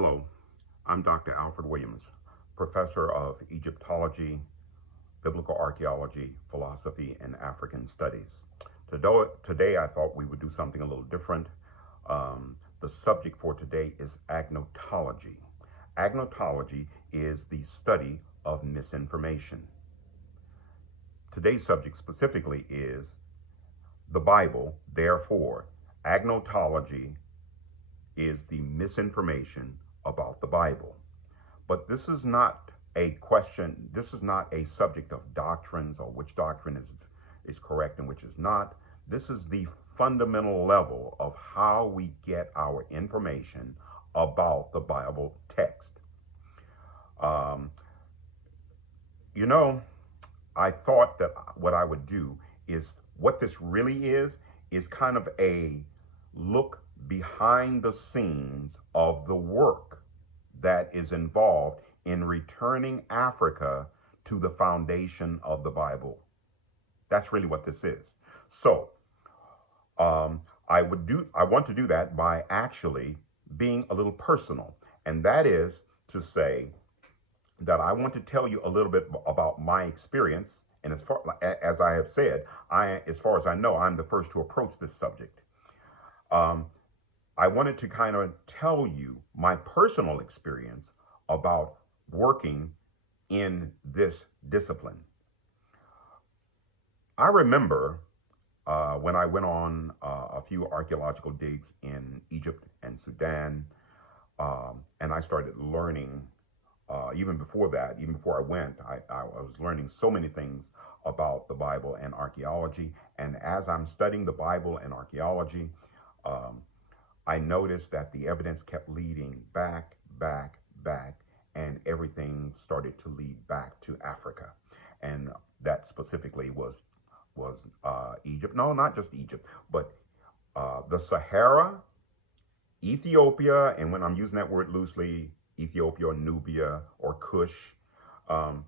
Hello, I'm Dr. Alfred Williams, professor of Egyptology, biblical archaeology, philosophy, and African studies. Today I thought we would do something a little different. The subject for today is agnotology. Agnotology is the study of misinformation. Today's subject specifically is the Bible, therefore, agnotology is the misinformation about the Bible. But this is not a question, this is not a subject of doctrines or which doctrine is correct and which is not. This is the fundamental level of how we get our information about the Bible text. Um, you know, I thought that what I would do is what this really is kind of a look behind the scenes of the work that is involved in returning Africa to the foundation of the Bible. That's really what this is. So, I want to do that by actually being a little personal, and that is to say that I want to tell you a little bit about my experience. And as far as I have said, as far as I know, I'm the first to approach this subject. Um, I wanted to kind of tell you my personal experience about working in this discipline. I remember when I went on a few archaeological digs in Egypt and Sudan, and I started learning. Even before that, even before I went, I was learning so many things about the Bible and archaeology. And as I'm studying the Bible and archaeology, um, I noticed that the evidence kept leading back, and everything started to lead back to Africa. And that specifically was Egypt. No, not just Egypt, but the Sahara, Ethiopia, and when I'm using that word loosely, Ethiopia or Nubia or Kush, um,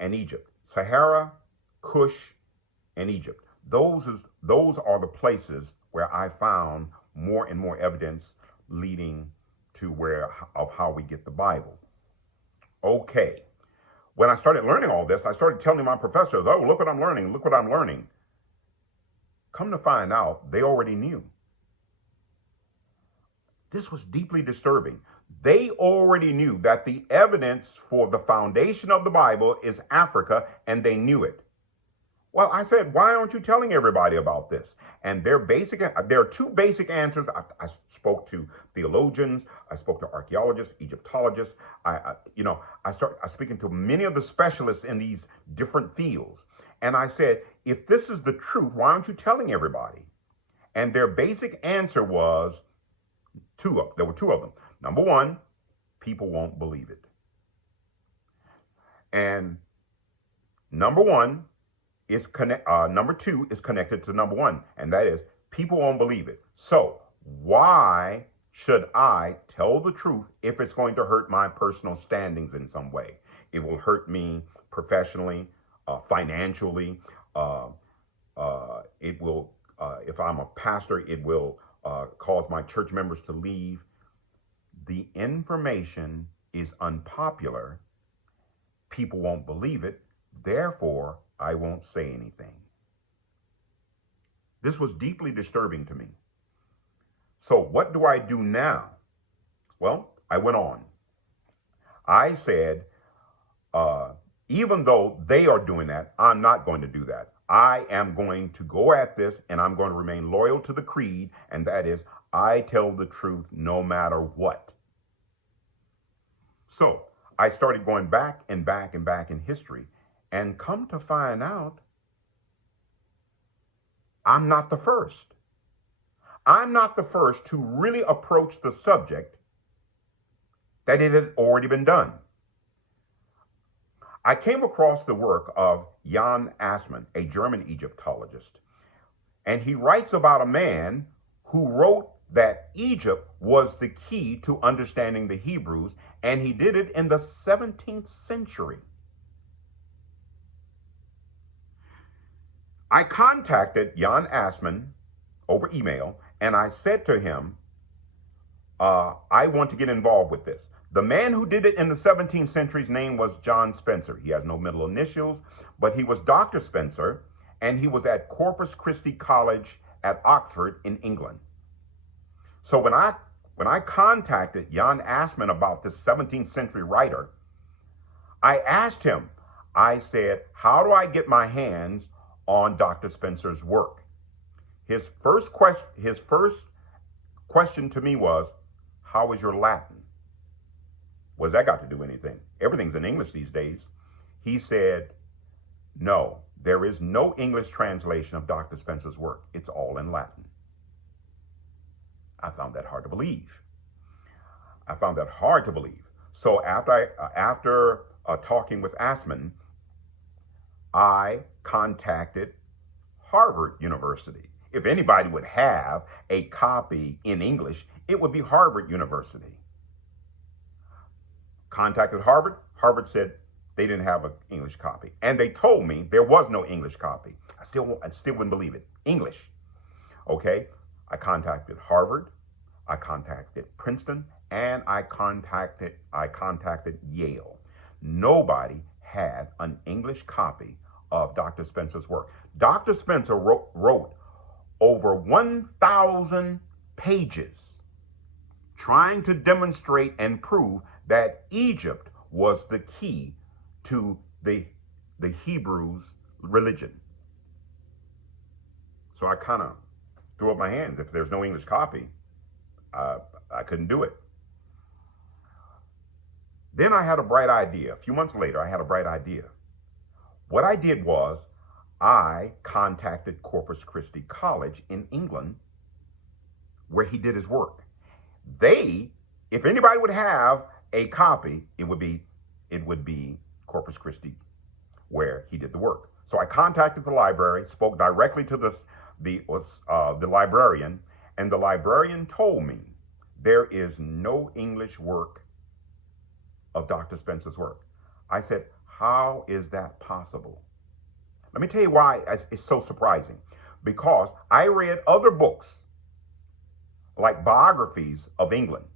and Egypt. Sahara, Kush, and Egypt. Those are the places where I found more and more evidence leading to where of how we get the Bible. Okay. When I started learning all this, I started telling my professors, "Oh, look what I'm learning! Look what I'm learning." Come to find out, they already knew. This was deeply disturbing. They already knew that the evidence for the foundation of the Bible is Africa, and they knew it. Well, I said, why aren't you telling everybody about this? And there are two basic answers. I spoke to theologians, I spoke to archaeologists, Egyptologists. I speaking to many of the specialists in these different fields. And I said, if this is the truth, why aren't you telling everybody? And their basic answer was there were two of them. Number one, people won't believe it. And number two is connected to number one, and that is people won't believe it. So why should I tell the truth if it's going to hurt my personal standings in some way? It will hurt me professionally, financially. It will, if I'm a pastor, it will cause my church members to leave. The information is unpopular. People won't believe it. Therefore, I won't say anything. This was deeply disturbing to me. So what do I do now? Well, I went on. I said, even though they are doing that, I'm not going to do that. I am going to go at this, and I'm going to remain loyal to the creed, and that is, I tell the truth no matter what. So I started going back in history, and come to find out, I'm not the first. I'm not the first to really approach the subject that it had already been done. I came across the work of Jan Assmann, a German Egyptologist, and he writes about a man who wrote that Egypt was the key to understanding the Hebrews, and he did it in the 17th century. I contacted Jan Assmann over email, and I said to him, I want to get involved with this. The man who did it in the 17th century's name was John Spencer. He has no middle initials, but he was Dr. Spencer, and he was at Corpus Christi College at Oxford in England. So when I contacted Jan Assmann about this 17th century writer, I asked him, I said, how do I get my hands on Dr. Spencer's work? His first question to me was, how is your Latin? What's that got to do with anything? Everything's in English these days. He said, no, there is no English translation of Dr. Spencer's work. It's all in Latin. I found that hard to believe. So after talking with Assmann, I contacted Harvard University. If anybody would have a copy in English, it would be Harvard University. Contacted Harvard. Harvard said they didn't have an English copy. And they told me there was no English copy. I still wouldn't believe it. English. Okay. I contacted Harvard. I contacted Princeton. And I contacted Yale. Nobody had an English copy of Dr. Spencer's work. Dr. Spencer wrote over 1,000 pages trying to demonstrate and prove that Egypt was the key to the Hebrews' religion. So I kind of threw up my hands. If there's no English copy, I couldn't do it. Then I had a bright idea. A few months later, I had a bright idea. What I did was I contacted Corpus Christi College in England, where he did his work. If anybody would have a copy, it would be Corpus Christi, where he did the work. So I contacted the library, spoke directly to the librarian, and the librarian told me there is no English work of Dr. Spencer's work. I said, how is that possible? Let me tell you why it's so surprising. Because I read other books, like biographies of England.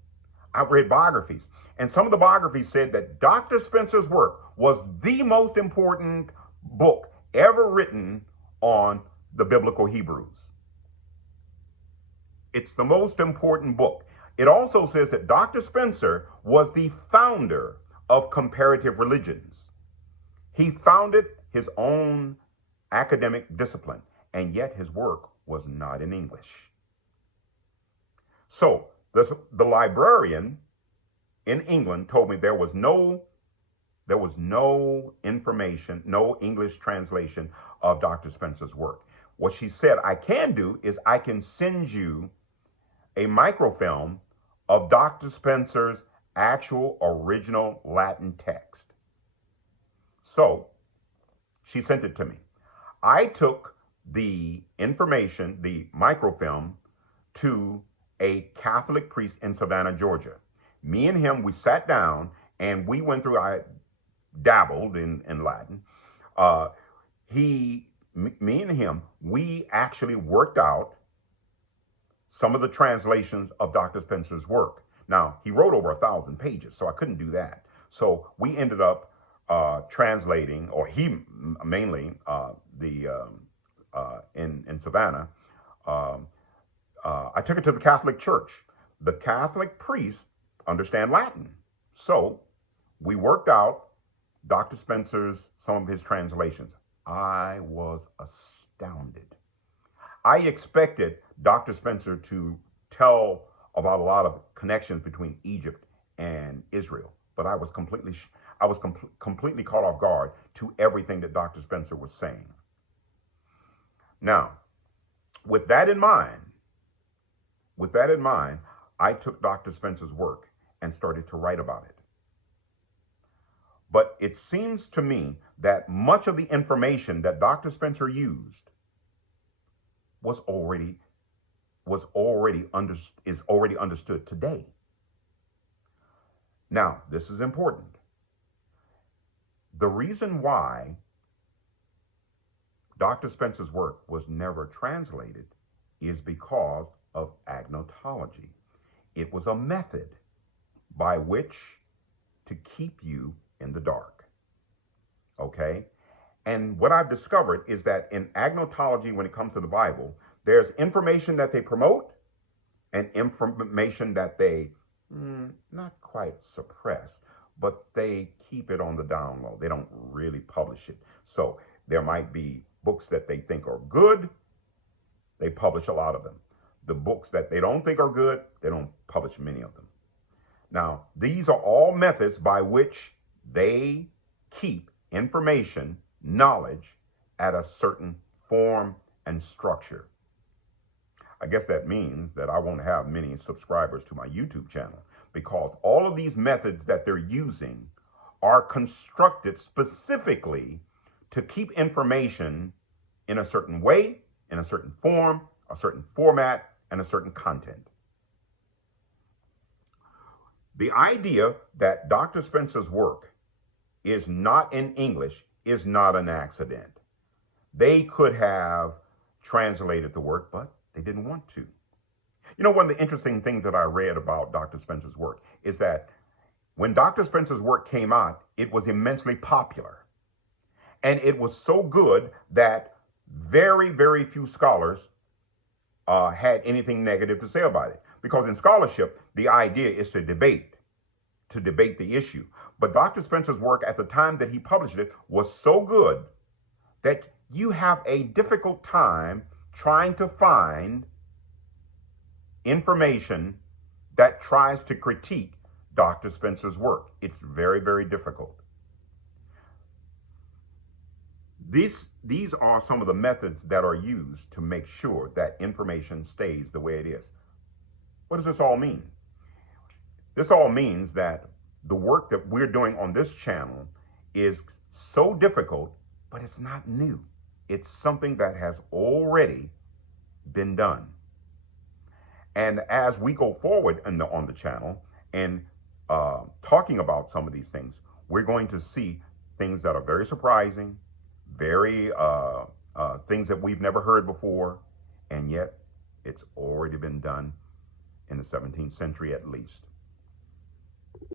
I read biographies. And some of the biographies said that Dr. Spencer's work was the most important book ever written on the biblical Hebrews. It's the most important book. It also says that Dr. Spencer was the founder of comparative religions. He founded his own academic discipline, and yet his work was not in English. So the librarian in England told me there was no information, no English translation of Dr. Spencer's work. What she said I can do is I can send you a microfilm of Dr. Spencer's actual original Latin text. So she sent it to me. I took the information, the microfilm, to a Catholic priest in Savannah, Georgia. Me and him, we sat down and we went through, I dabbled in Latin. Me and him, we actually worked out some of the translations of Dr. Spencer's work. Now, he wrote over 1,000 pages, so I couldn't do that. So we ended up translating, or he mainly, in Savannah. I took it to the Catholic Church. The Catholic priests understand Latin. So we worked out Dr. Spencer's, some of his translations. I was astounded. I expected Dr. Spencer to tell about a lot of connections between Egypt and Israel, but I was completely caught off guard to everything that Dr. Spencer was saying. Now, with that in mind, I took Dr. Spencer's work and started to write about it. But it seems to me that much of the information that Dr. Spencer used is already understood today. Now, this is important. The reason why Dr. Spencer's work was never translated is because of Agnotology. It was a method by which to keep you in the dark. Okay? And what I've discovered is that in agnotology, when it comes to the Bible, there's information that they promote and information that they not quite suppress, but they keep it on the down low. They don't really publish it. So there might be books that they think are good, they publish a lot of them. The books that they don't think are good, they don't publish many of them. Now, these are all methods by which they keep information, knowledge, at a certain form and structure. I guess that means that I won't have many subscribers to my YouTube channel because all of these methods that they're using are constructed specifically to keep information in a certain way, in a certain form, a certain format, and a certain content. The idea that Dr. Spencer's work is not in English is not an accident. They could have translated the work, but they didn't want to. You know, one of the interesting things that I read about Dr. Spencer's work is that when Dr. Spencer's work came out, it was immensely popular. And it was so good that very, very few scholars had anything negative to say about it. Because in scholarship, the idea is to debate the issue. But Dr. Spencer's work at the time that he published it was so good that you have a difficult time trying to find information that tries to critique Dr. Spencer's work. It's very, very difficult. These are some of the methods that are used to make sure that information stays the way it is. What does this all mean? This all means that the work that we're doing on this channel is so difficult, but it's not new. It's something that has already been done. And as we go forward on the channel and talking about some of these things, we're going to see things that are very surprising, very things that we've never heard before, and yet it's already been done in the 17th century at least.